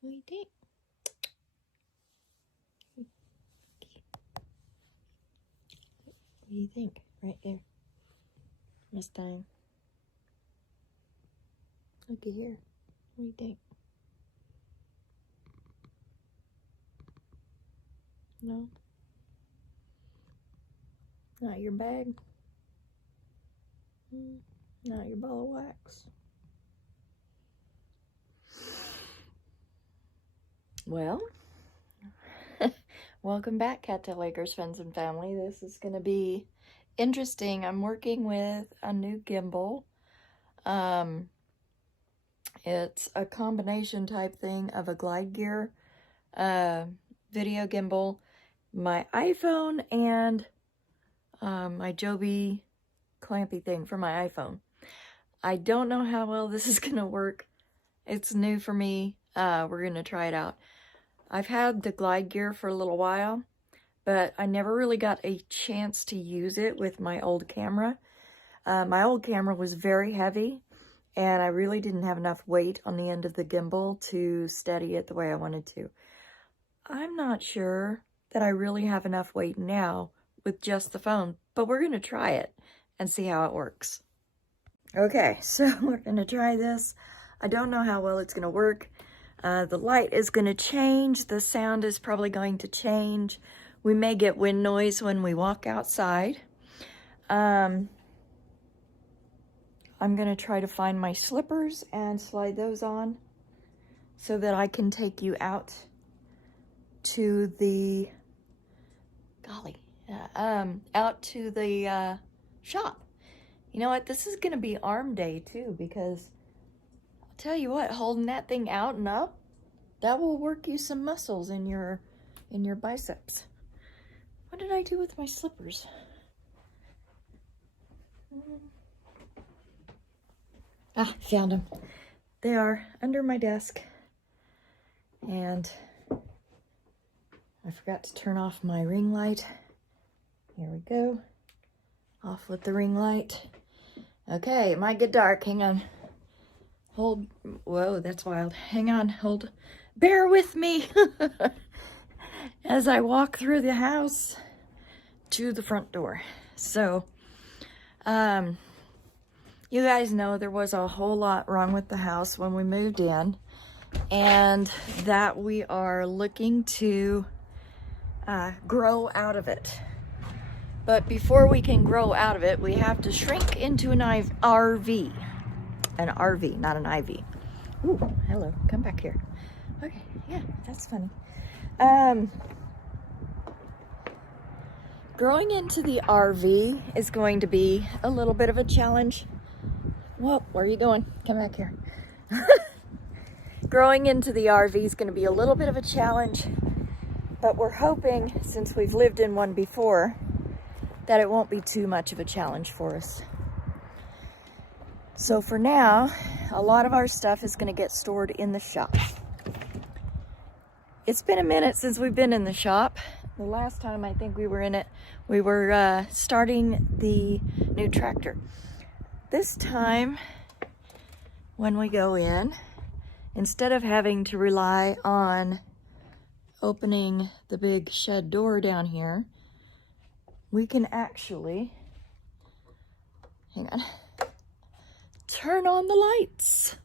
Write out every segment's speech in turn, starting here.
What do you think? What do you think? Right there. Mustang. Looky here. What do you think? No? Not your bag? Not your ball of wax? Well, welcome back, Cattail Acres friends and family. This is going to be interesting. I'm working with a new gimbal. It's a combination type thing of a glide gear video gimbal, my iPhone, and my Joby clampy thing for my iPhone. I don't know how well this is going to work. It's new for me. We're going to try it out. I've had the glide gear for a little while, but I never really got a chance to use it with my old camera. My old camera was very heavy, and I really didn't have enough weight on the end of the gimbal to steady it the way I wanted to. I'm not sure that I really have enough weight now with just the phone, but we're going to try it and see how it works. Okay, so we're going to try this. I don't know how well it's going to work. The light is going to change. The sound is probably going to change. We may get wind noise when we walk outside. I'm going to try to find my slippers and slide those on so that I can take you out to the, out to the shop. You know what? This is going to be arm day too, because I'll tell you what, holding that thing out and up, that will work you some muscles in your biceps. What did I do with my slippers? Ah, found them. They are under my desk. And I forgot to turn off my ring light. Here we go. Off with the ring light. Okay, it might get dark. Hang on. Hold. Whoa, that's wild. Hang on. Hold. Bear with me as I walk through the house to the front door. So, you guys know there was a whole lot wrong with the house when we moved in, and that we are looking to grow out of it. But before we can grow out of it, we have to shrink into an RV. An RV, not an IV. Ooh, hello, come back here. Okay, yeah, that's funny. Growing into the RV is going to be a little bit of a challenge. Whoa, where are you going? Come back here. Growing into the RV is going to be a little bit of a challenge, but we're hoping, since we've lived in one before, that it won't be too much of a challenge for us. So for now, a lot of our stuff is going to get stored in the shop. It's been a minute since we've been in the shop. The last time I think we were in it, we were starting the new tractor. This time, when we go in, instead of having to rely on opening the big shed door down here, we can actually, hang on, turn on the lights.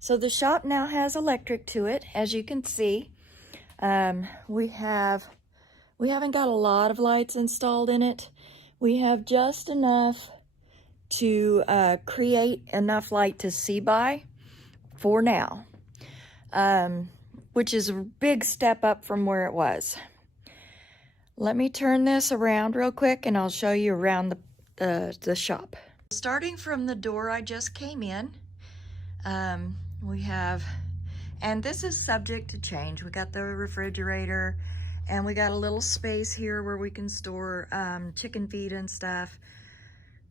So the shop now has electric to it, as you can see. We haven't got a lot of lights installed in it. We have just enough to create enough light to see by for now, which is a big step up from where it was. Let me turn this around real quick and I'll show you around the shop. Starting from the door I just came in, we have, and this is subject to change. We got the refrigerator, and we got a little space here where we can store chicken feed and stuff,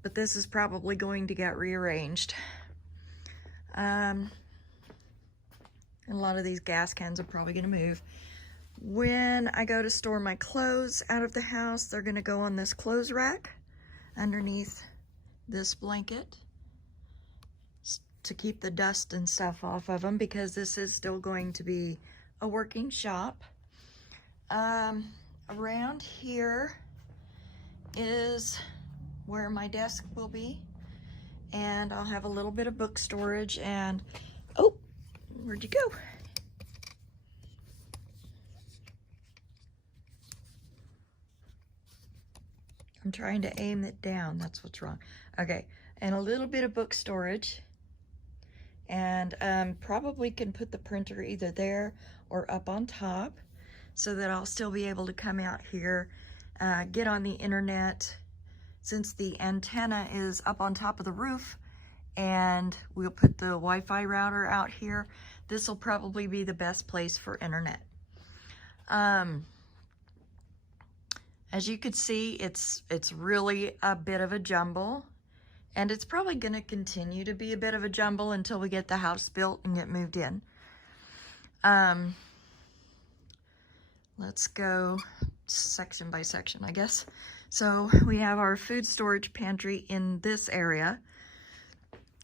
but this is probably going to get rearranged. And a lot of these gas cans are probably going to move. When I go to store my clothes out of the house, they're going to go on this clothes rack underneath this blanket. to keep the dust and stuff off of them, because this is still going to be a working shop. Around here is where my desk will be, and I'll have a little bit of book storage. And oh, where'd you go? I'm trying to aim it down, that's what's wrong. Okay, and a little bit of book storage, and probably can put the printer either there or up on top, so that I'll still be able to come out here, get on the internet, since the antenna is up on top of the roof, and we'll put the Wi-Fi router out here. This will probably be the best place for internet. As you can see, it's really a bit of a jumble, and it's probably going to continue to be a bit of a jumble until we get the house built and get moved in. Let's go section by section, I guess. So we have our food storage pantry in this area,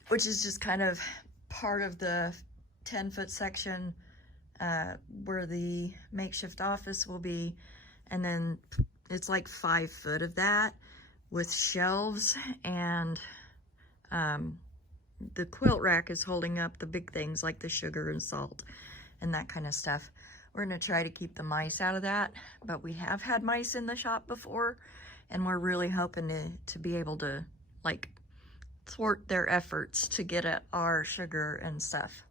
which is just kind of part of the 10-foot section where the makeshift office will be. And then it's like 5 foot of that with shelves, and the quilt rack is holding up the big things like the sugar and salt and that kind of stuff. We're gonna try to keep the mice out of that, but we have had mice in the shop before, and we're really hoping to be able to like thwart their efforts to get at our sugar and stuff.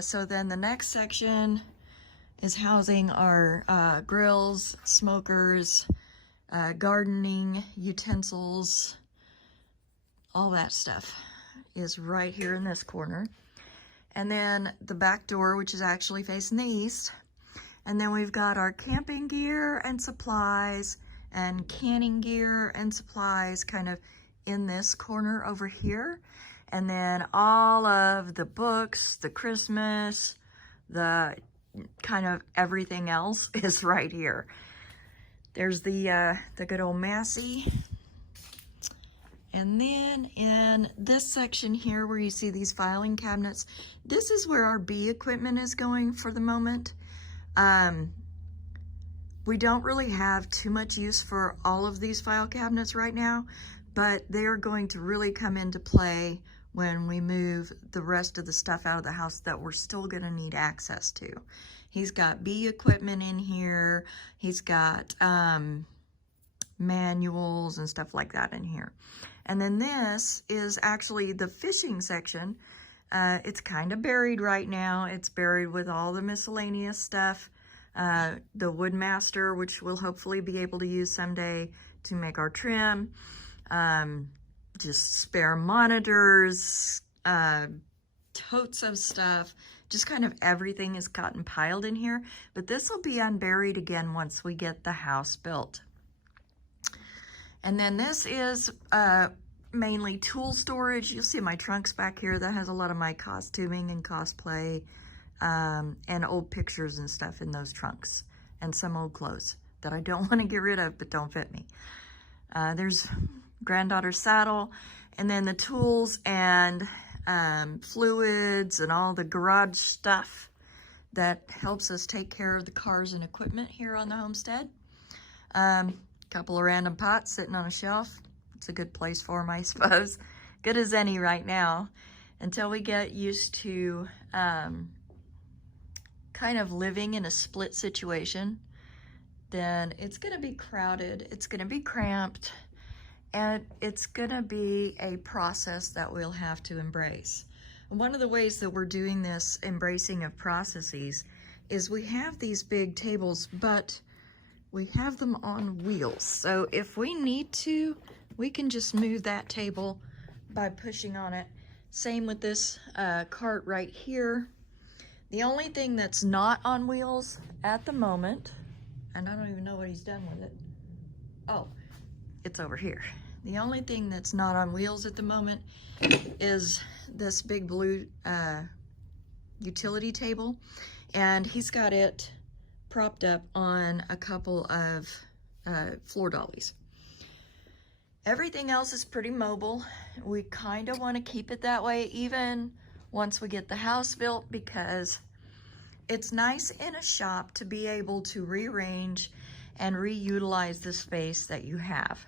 So then the next section is housing our grills, smokers, gardening utensils, all that stuff is right here in this corner. And then the back door, which is actually facing the east. And then we've got our camping gear and supplies and canning gear and supplies kind of in this corner over here. And then all of the books, the Christmas, the kind of everything else is right here. There's the good old Massey. And then in this section here where you see these filing cabinets, this is where our bee equipment is going for the moment. We don't really have too much use for all of these file cabinets right now, but they are going to really come into play when we move the rest of the stuff out of the house that we're still gonna need access to. He's got bee equipment in here. He's got manuals and stuff like that in here. And then this is actually the fishing section. It's kind of buried right now. It's buried with all the miscellaneous stuff. The Woodmaster, which we'll hopefully be able to use someday to make our trim. Just spare monitors, totes of stuff. Just kind of everything is gotten piled in here. But this will be unburied again once we get the house built. And then this is mainly tool storage. You'll see my trunks back here. That has a lot of my costuming and cosplay and old pictures and stuff in those trunks. And some old clothes that I don't want to get rid of but don't fit me. There's granddaughter's saddle, and then the tools and fluids and all the garage stuff that helps us take care of the cars and equipment here on the homestead. Couple of random pots sitting on a shelf. It's a good place for them, I suppose. Good as any right now, until we get used to kind of living in a split situation. Then it's gonna be crowded, it's gonna be cramped, and it's gonna be a process that we'll have to embrace. And one of the ways that we're doing this embracing of processes is we have these big tables, but we have them on wheels. So if we need to, we can just move that table by pushing on it. Same with this cart right here. The only thing that's not on wheels at the moment, and I don't even know what he's done with it. Oh, it's over here. The only thing that's not on wheels at the moment is this big blue utility table. And he's got it propped up on a couple of floor dollies. Everything else is pretty mobile. We kind of want to keep it that way even once we get the house built, because it's nice in a shop to be able to rearrange and reutilize the space that you have.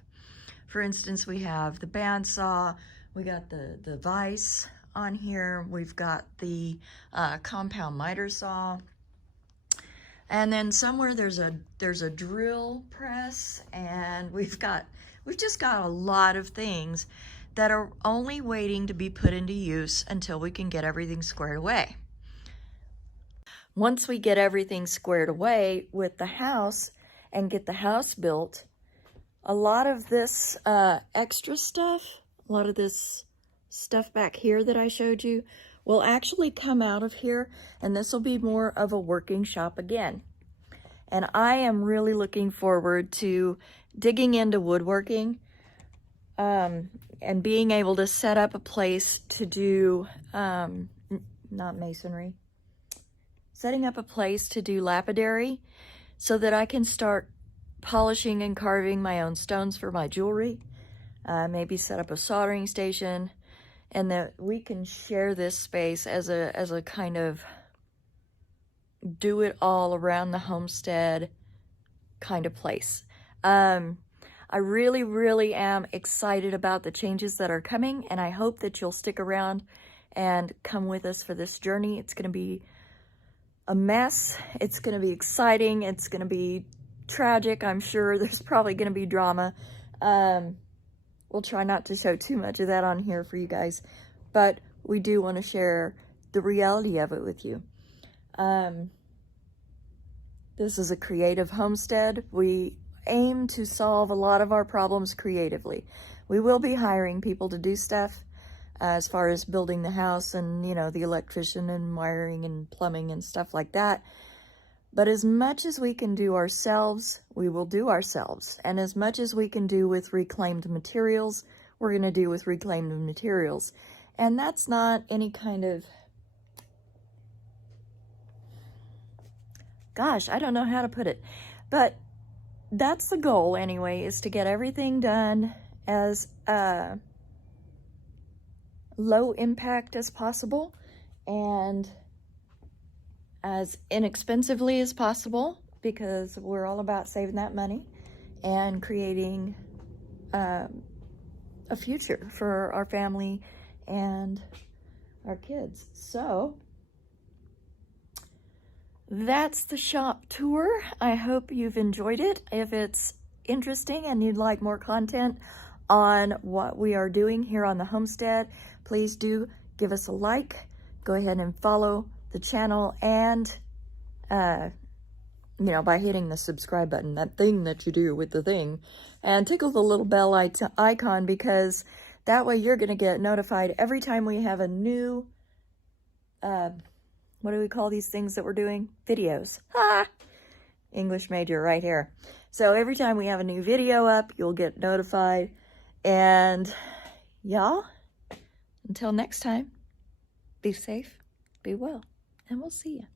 For instance, we have the bandsaw, we got the vise on here, we've got the compound miter saw, and then somewhere there's a drill press, and we've just got a lot of things that are only waiting to be put into use until we can get everything squared away. Once we get everything squared away with the house and get the house built, a lot of this extra stuff, a lot of this stuff back here that I showed you will actually come out of here, and this will be more of a working shop again. And I am really looking forward to digging into woodworking and being able to set up a place to do, not masonry, setting up a place to do lapidary so that I can start polishing and carving my own stones for my jewelry. Maybe set up a soldering station, and that we can share this space as a kind of do it all around the homestead kind of place. I really, really am excited about the changes that are coming, and I hope that you'll stick around and come with us for this journey. It's going to be a mess. It's going to be exciting. It's going to be tragic. I'm sure there's probably going to be drama. We'll try not to show too much of that on here for you guys, but we do want to share the reality of it with you. This is a creative homestead. We aim to solve a lot of our problems creatively. We will be hiring people to do stuff as far as building the house and, you know, the electrician and wiring and plumbing and stuff like that. But as much as we can do ourselves, we will do ourselves. And as much as we can do with reclaimed materials, we're going to do with reclaimed materials. And that's not any kind of, gosh, I don't know how to put it. But that's the goal anyway, is to get everything done as low impact as possible and as inexpensively as possible, because we're all about saving that money and creating a future for our family and our kids. So that's the shop tour. I hope you've enjoyed it. If it's interesting and you'd like more content on what we are doing here on the homestead, please do give us a like. Go ahead and follow the channel, and you know, by hitting the subscribe button, that thing that you do with the thing, and tickle the little bell icon, because that way you're going to get notified every time we have a new what do we call these things that we're doing? Videos. Ha! English major right here. So every time we have a new video up, you'll get notified. And y'all, until next time, be safe, be well, and we'll see you.